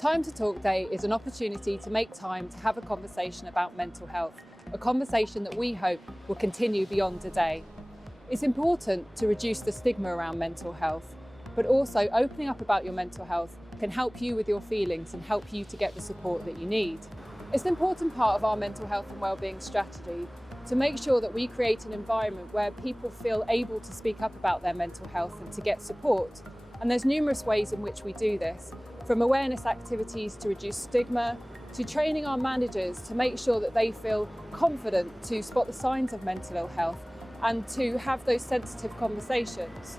Time to Talk Day is an opportunity to make time to have a conversation about mental health, a conversation that we hope will continue beyond today. It's important to reduce the stigma around mental health, but also opening up about your mental health can help you with your feelings and help you to get the support that you need. It's an important part of our mental health and wellbeing strategy to make sure that we create an environment where people feel able to speak up about their mental health and to get support. And there's numerous ways in which we do this, from awareness activities to reduce stigma, to training our managers to make sure that they feel confident to spot the signs of mental ill health and to have those sensitive conversations.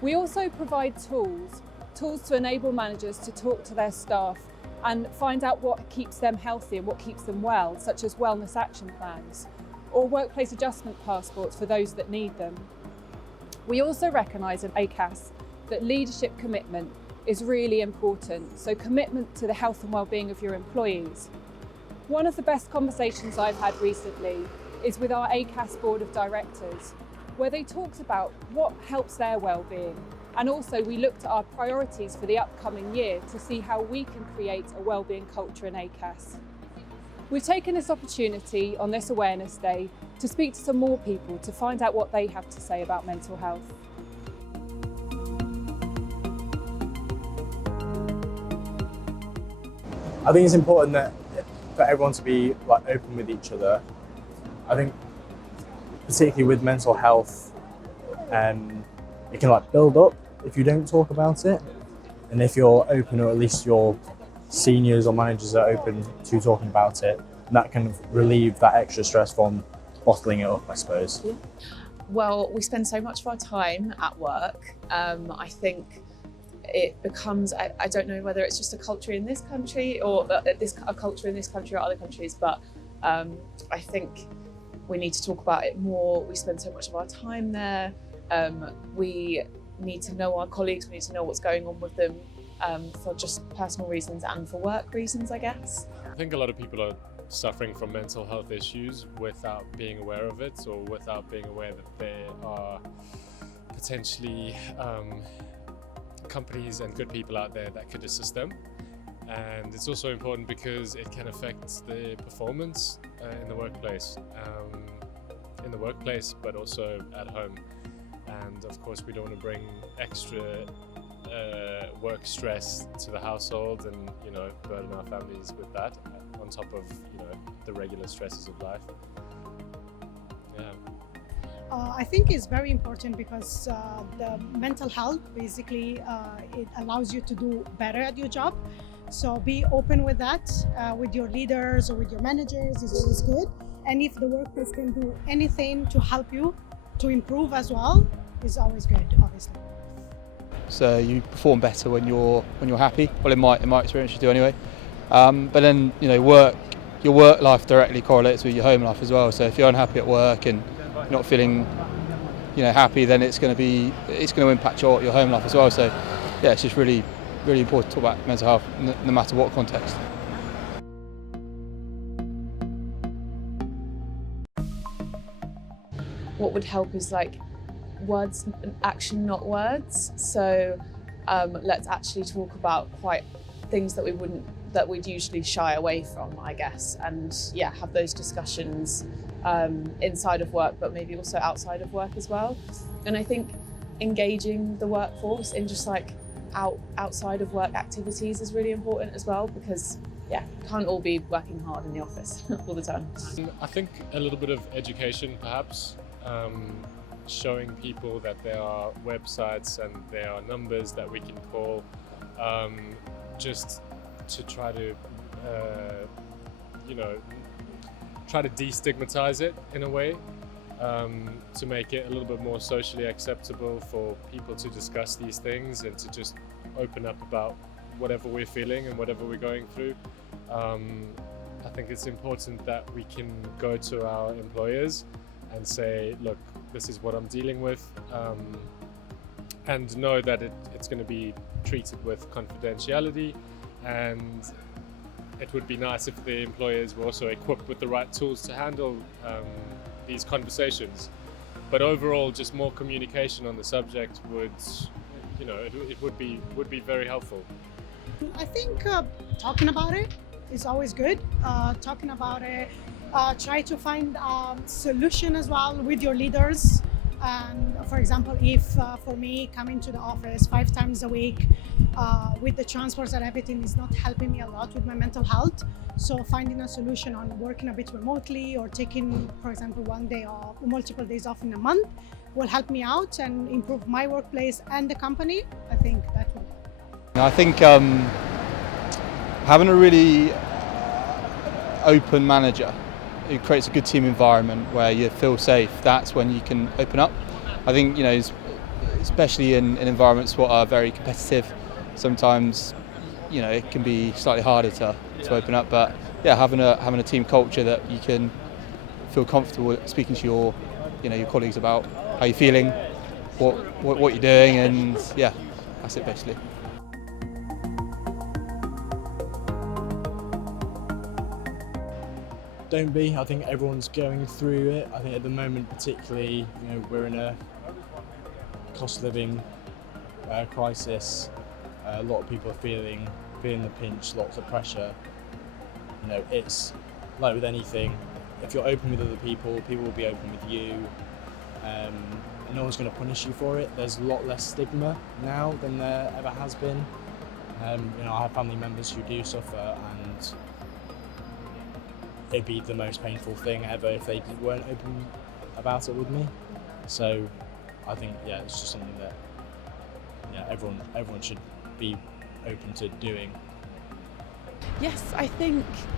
We also provide tools to enable managers to talk to their staff and find out what keeps them healthy and what keeps them well, such as wellness action plans or workplace adjustment passports for those that need them. We also recognise at Acas that leadership commitment is really important, so commitment to the health and wellbeing of your employees. One of the best conversations I've had recently is with our Acas board of directors, where they talked about what helps their wellbeing, and also we looked at our priorities for the upcoming year to see how we can create a wellbeing culture in Acas. We've taken this opportunity on this Awareness Day to speak to some more people to find out what they have to say about mental health. I think it's important for everyone to be open with each other. I think particularly with mental health, it can build up if you don't talk about it. And if you're open, or at least your seniors or managers are open to talking about it, that can relieve that extra stress from bottling it up, I suppose. Yeah. Well, we spend so much of our time at work. I think it becomes, I don't know whether it's just a culture in this country or a culture in this country or other countries, but I think we need to talk about it more. We spend so much of our time there. We need to know our colleagues, we need to know what's going on with them for just personal reasons and for work reasons, I guess. I think a lot of people are suffering from mental health issues without being aware of it, or without being aware that there are potentially companies and good people out there that could assist them. And it's also important because it can affect the performance in the workplace, but also at home. And of course, we don't want to bring extra work stress to the household and burden our families with that on top of the regular stresses of life. Yeah. I think it's very important because the mental health basically it allows you to do better at your job. So be open with that with your leaders or with your managers is always good. And if the workplace can do anything to help you to improve as well, is always good, obviously. So you perform better when you're happy. Well, in my experience, you do anyway. But then your work life directly correlates with your home life as well. So if you're unhappy at work and you're not feeling happy, then it's going to impact your home life as well. So yeah, it's just really important to talk about mental health no matter what context. What would help is words and action, not words. So let's actually talk about things that we'd usually shy away from, I guess, and yeah, have those discussions inside of work, but maybe also outside of work as well. And I think engaging the workforce in just outside of work activities is really important as well, because yeah, can't all be working hard in the office all the time. I think a little bit of education, perhaps, showing people that there are websites and there are numbers that we can call, just to try to destigmatize it in a way, to make it a little bit more socially acceptable for people to discuss these things and to just open up about whatever we're feeling and whatever we're going through. I think it's important that we can go to our employers and say, look, this is what I'm dealing with, and know that it's going to be treated with confidentiality, and it would be nice if the employers were also equipped with the right tools to handle these conversations. But overall, just more communication on the subject would, it would be very helpful. I think talking about it is always good. Talking about it, try to find a solution as well with your leaders. And for example, if for me coming to the office 5 times a week with the transports and everything is not helping me a lot with my mental health, so finding a solution on working a bit remotely or taking, for example, 1 day off, multiple days off in a month will help me out and improve my workplace and the company. I think that will. I think having a really open manager who creates a good team environment where you feel safe, that's when you can open up. I think, you know, especially in environments that are very competitive, sometimes, you know, it can be slightly harder to open up. But yeah, having a team culture that you can feel comfortable speaking to your colleagues about how you're feeling, what you're doing, and yeah, that's it basically. Don't be. I think everyone's going through it. I think at the moment, particularly, you know, we're in a cost of living crisis. A lot of people are feeling the pinch, lots of pressure. You know, it's like with anything. If you're open with other people, people will be open with you. And no one's going to punish you for it. There's a lot less stigma now than there ever has been. You know, I have family members who do suffer, and it'd be the most painful thing ever if they weren't open about it with me. So I think, yeah, it's just something that, yeah, everyone should be open to doing. Yes, I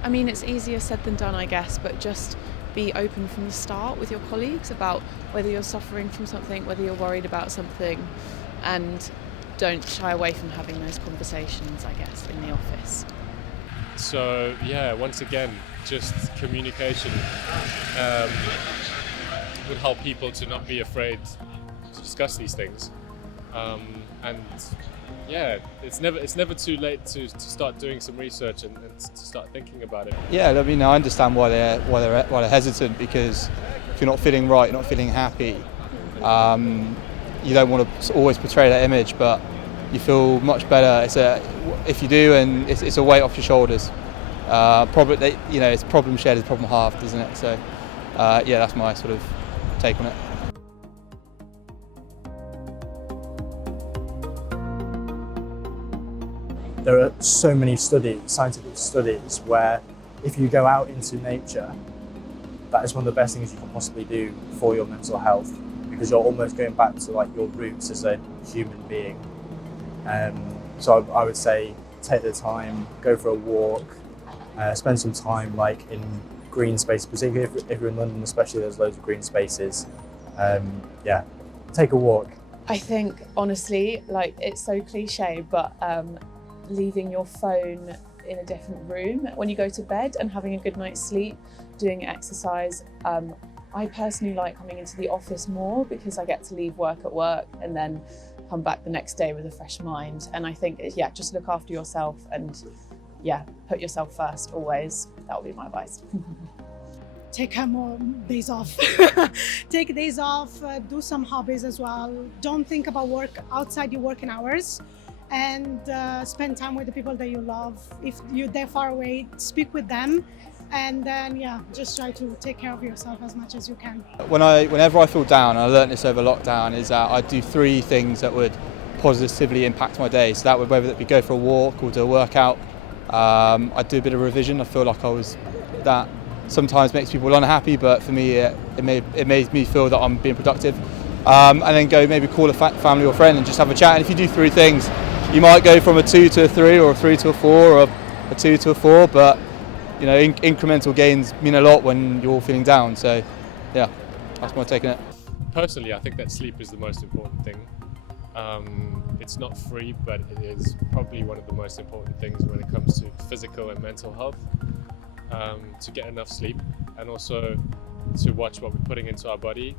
mean, it's easier said than done, I guess, but just be open from the start with your colleagues about whether you're suffering from something, whether you're worried about something, and don't shy away from having those conversations, I guess, in the office. So yeah, once again, just communication would help people to not be afraid to discuss these things. And yeah, it's never too late to start doing some research and to start thinking about it. Yeah, I mean, I understand why they're hesitant, because if you're not feeling right, you're not feeling happy, you don't want to always portray that image, but you feel much better if you do, and it's a weight off your shoulders. Probably, you know, it's problem shared is problem halved, isn't it? So yeah, that's my sort of take on it. There are so many scientific studies, where if you go out into nature, that is one of the best things you can possibly do for your mental health, because you're almost going back to like your roots as a human being. So I would say take the time, go for a walk, spend some time like in green space, particularly if you're in London, especially there's loads of green spaces. Yeah, take a walk. I think, honestly, like, it's so cliche, but leaving your phone in a different room when you go to bed and having a good night's sleep, doing exercise. I personally like coming into the office more because I get to leave work at work and then come back the next day with a fresh mind. And I think, yeah, just look after yourself and, yeah, put yourself first always. That would be my advice. Take more days off. Take days off, do some hobbies as well. Don't think about work outside your working hours, and spend time with the people that you love. If they're far away, speak with them, and then, yeah, just try to take care of yourself as much as you can. Whenever I feel down, and I learned this over lockdown, is that I do 3 things that would positively impact my day. So that would, whether it be go for a walk or do a workout, I do a bit of revision. I feel like that sometimes makes people unhappy, but for me it made me feel that I'm being productive. And then go maybe call a family or friend and just have a chat. And if you do 3 things, you might go from a 2 to a 3, or a 3 to a 4, or a 2 to a 4, but you know, incremental gains mean a lot when you're all feeling down. So yeah, that's my take on it. Personally, I think that sleep is the most important thing. It's not free, but it is probably one of the most important things when it comes to physical and mental health. To get enough sleep, and also to watch what we're putting into our body.